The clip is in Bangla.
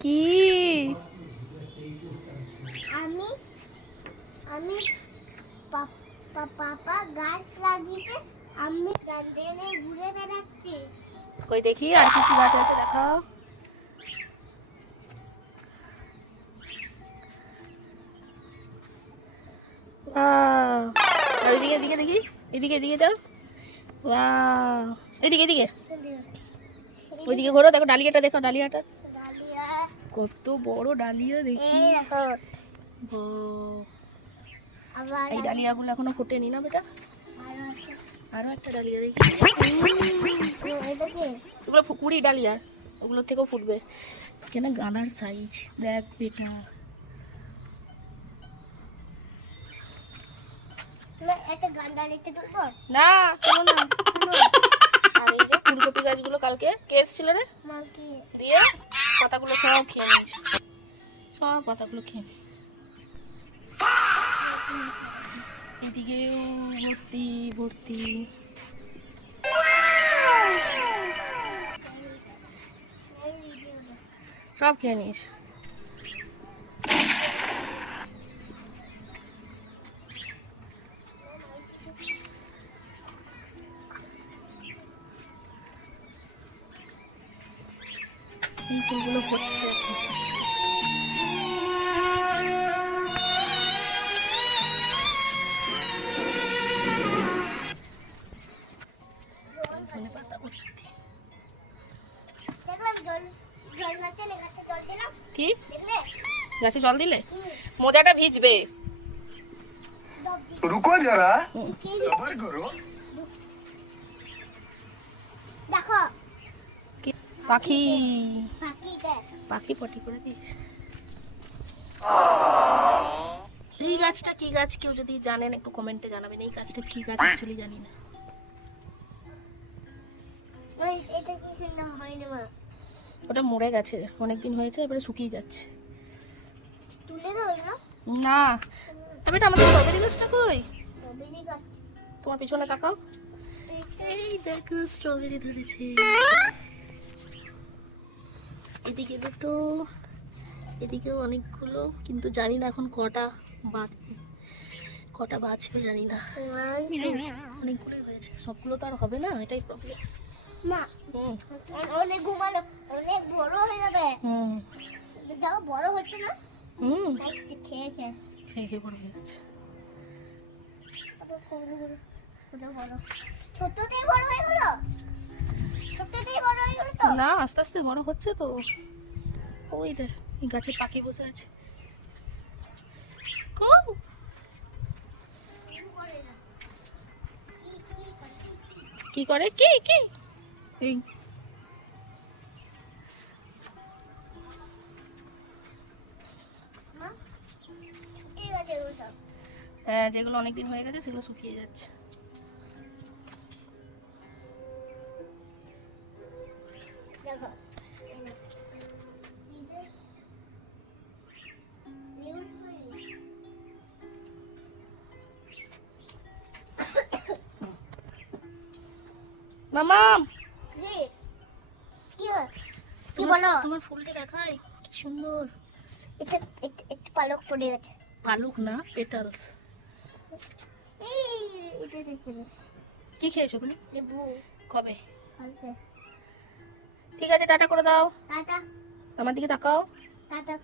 কি আমি আমি পাপা গাছ লাগিয়েছে, আমি গার্ডেনে ঘুরে বেড়াচ্ছি। কই দেখি আর কি কি গাছ আছে দেখাও। আর এদিকে এদিকে দেখি, এদিকে এদিকে যাও। ওয়াও, এদিকে এদিকে, ওইদিকে ঘোরো, দেখো ডালিয়াটা, দেখো ডালিয়াটা ডালিয়া কত বড় ডালিয়া দেখি। এই দেখো। আবার এই ডালিয়াগুলো এখনো ফোটেনি না বেটা? আরো আছে। আরো একটা ডালিয়া দেখি। এটা কি? এগুলো কুড়ি ডালিয়ার, ওগুলোর থেকেও ফুটবে। কেন গাঁদার সাইজ দেখ বেটা। একটা গান্ডা নিতে তুলবো না চলো না। আর এই যে ফুলকপি গাছগুলো কালকে কে এসেছিল রে, মাকে দিয়ে পাতাগুলো সব খেয়ে নিয়েছে, সব পাতাগুলো খেয়ে নিয়ে। এদিকেও ভর্তি ভর্তি। সব খেয়ে নিয়েছে। এই ফুলগুলো হচ্ছে এখন। ধনেপাতা ভর্তি। দেখলাম জল জল লাগতে না, গাছে জল দিলাম। কি দেখলে? গাছে জল দিলে মোজাটা ভিজবে। रुको जरा सबर करो। দেখো কি পাখি, পাখি দেখ। পাখি পটি করে দিয়েছে। এই গাছটা কি গাছ কেউ যদি জানেন একটু কমেন্টে জানাবেন। এই গাছটা কি গাছ অ্যাকচুয়ালি জানি না। ওই এটা কি সুন্দর হয়নি মা? ওটা মরে গেছে, অনেকদিন হয়েছে, এবারে শুকিয়ে যাচ্ছে। তুলে দাও এগুলো। না তবে এটা আমাদের স্ট্রবেরি গাছটা কই? স্ট্রবেরি গাছ। তোমার পিছনে তাকাও, এই দেখো স্ট্রবেরি ধরেছে। এদিকে দুটো, এদিকেও অনেকগুলো, কিন্তু জানি না এখন কটা বাঁচবে জানি না। অনেকগুলোই হয়েছে, সবগুলো তো আর হবে না, এটাই প্রবলেম। মা অনেক ঘুমালো, অনেক বড় হয়ে যাবে। দেখো বড় হচ্ছে না? খেয়ে খেয়ে খেয়ে খেয়ে বড় হয়ে গেছে। ছোটতেই বড় হয়ে গেল, ছোটতেই বড় হয়ে গেল তো। না আস্তে আস্তে বড় হচ্ছে তো। ওই দেখ এই গাছে পাখি বসে আছে। কও কি করে, কি কি এই মা শুকিয়ে গেছে এগুলো সব। হ্যাঁ যেগুলো অনেকদিন হয়ে গেছে সেগুলো শুকিয়ে যাচ্ছে। দেখো মামা কি কি কি বলো? তোমার ফুলটা দেখাই কি সুন্দর। এটা একটু পালক পড়ে গেছে। পালক না পেটালস। এই এটা দেখতে কি খেয়েছো তুমি? লেবু কবে? কালকে। ঠিক আছে টাটা করে দাও, টাটা আমার দিকে তাকাও। টাটা।